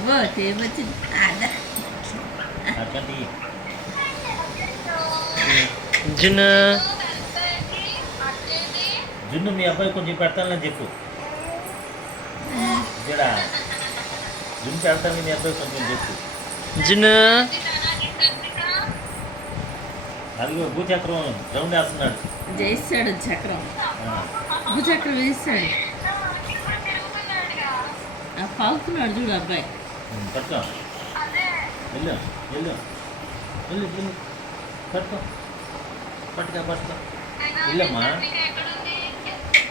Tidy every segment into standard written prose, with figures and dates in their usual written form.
అవ్వో tape వచ్చింది అదా అట్లాంటి జున్ను జున్ను మీ అబ్బాయి కొంచెం పెడతానని చెప్పు జడా జున్ను పెడతాను మీ అబ్బాయి కొంచెం చెప్పు జున్ను అదిగో భూచక్రం రౌండ్ వేస్తున్నాడు చేస్తాడు చక్రం ఆ, భూచక్రం వేస్తాడు పాకుతున్నాడు చూడు అబ్బాయి పట్టుకో వెళ్ళు వెళ్ళు వెళ్ళు వెళ్ళు పట్టుకో పట్టుకో వెళ్ళమ్మా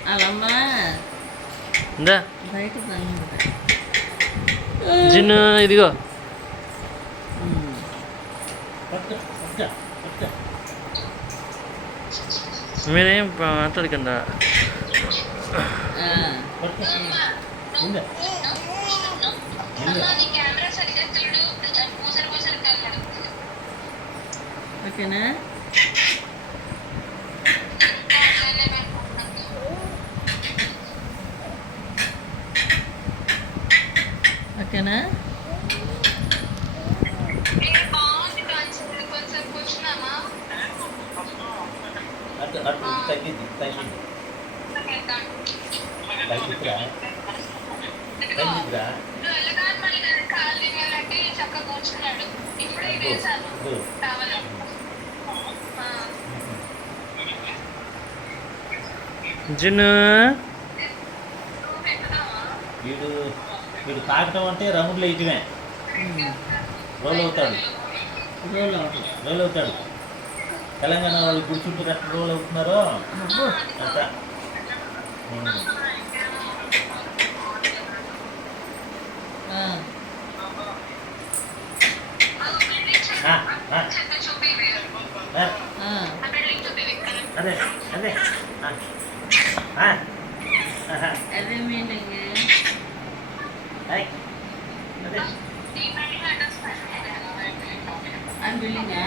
వాళ్ళమ్మ ఇందా బయట పని జున్ను ఇదిగో పట్టుకో పట్టుకో పట్టుకో మీరేం మాట్లాడకుండా పట్టుకో వెళ్ళు వెళ్ళు ఓకేనా ఓకేనా అటు అటు తగ్గింది తగ్గిద్దిరా తగ్గిద్దిరా ఇదిగో. జున్ను వీడు వీడు తాకటం అంటే రౌండ్లో ఇటువే రోల్ అవుతాడు రోల్ అవుట్ రోల్ అవుతాడు తెలంగాణ వాళ్ళు గుర్చుంటూ ఎట్లా రోల్ అవుతున్నారో అబ్బో అట్లా ఆ, ఆ, ఆ, ఆ, ఆ. అదే అదే ఆ, ఆ, ఆహా, అదే మీనింగ్ ఐ, అదే ఆ బిల్డింగా